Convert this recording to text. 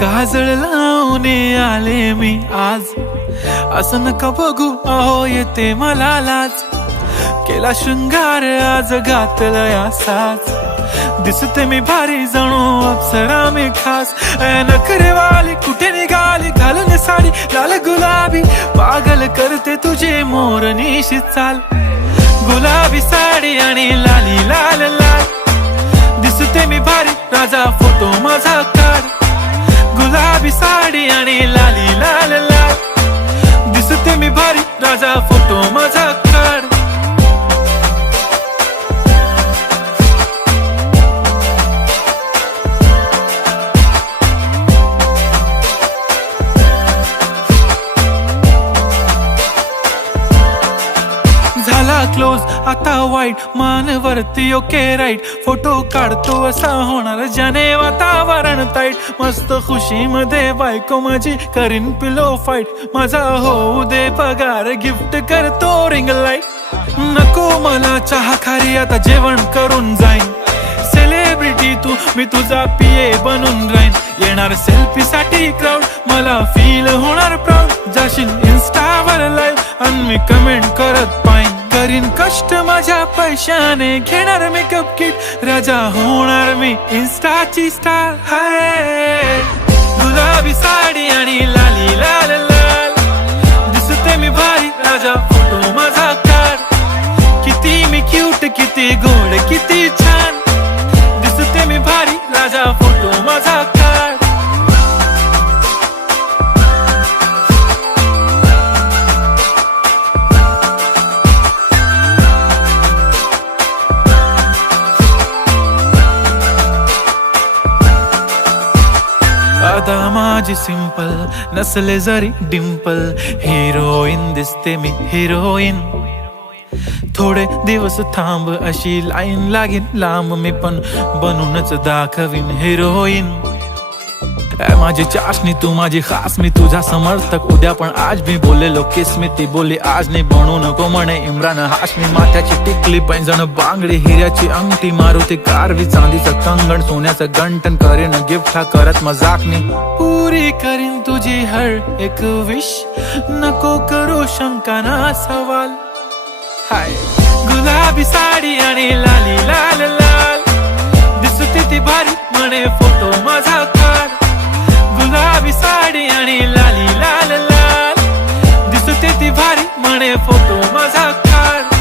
काजळ लावून आले मी आज, असं नका बघू अहो येते मला लाज. केला शृंगार आज घातला साज, दिसते मी भारी जणू अप्सरा मी खास. नखरेवाली कुठे निघाली घालून साडी लाल गुलाबी, पागल करते तुझे मोरनीशी चाल. गुलाबी साडी आणि लाली लाल लाल, दिसते मी भारी राजा फोटो माझा काढ. गुलाबी साडी आणि लाली लाल लाल, दिसते मी भारी राजा फोटो माझा काढ. झाला क्लोज आता वाईट, मानवरती ओके राईट. फोटो काढतो असा होणार ज्याने वातावरण ताईट. मस्त खुशी मध्ये बायको माझी करीन पिलो फाईट. माझा होऊ दे पगार गिफ्ट करतो रिंग लाईट. नको मला चहा खारी आता जेवण करून जाईन. सेलिब्रिटी तू मी तुझा पिये बनून राहीन. येणार सेल्फी साठी क्राऊड मला फील होणार प्राऊड. जाशील इन्स्टावर लाईव्ह आणि मी कमेंट करत पाहिन. करीन कष्ट माझ्या पैशाने घेणार मेकअप किट. राजा होणार मी इन्स्टाची स्टार. हाय गुलाबी साडी आणि लाली लाल लाल, दिसते मी भारी राजा फोटो माझा काढ. किती मी क्यूट किती गोड किती छान, दिसते मी भारी राजा फोटो माझा काढ. आता माझी सिंपल नसले जरी डिंपल, हिरोईन दिसते मी हिरोईन. थोडे दिवस थांब अशी लाईन लागेल लांब, मी पण बनूनच दाखवीन हिरोईन. माझी चाशनी तू माझी खास, मी तुझा समर्थक उद्या पण आज. मी बोललेलो किस मी ती बोलली आज नाही. बनू नको म्हणे इम्रान हाशमी. माथ्याची टिकली पैंजण बांगडी, हिऱ्याची अंगठी, मारुती कारवी, चांदीचं कंगण, सोन्याचं गंटन. करीन गिफ्ट हा करत मजाकनी. पुरी करीन तुझी हर एक विश, नको करू शंका ना सवाल. हाय गुलाबी साडी आणि लाली लाल लाल, दिसते ती भारी म्हणे फोटो माझा काढ. गुलाबी साडी आणि लाली लाल लाल, दिसते ती भारी म्हणे फोटो माझा काढ.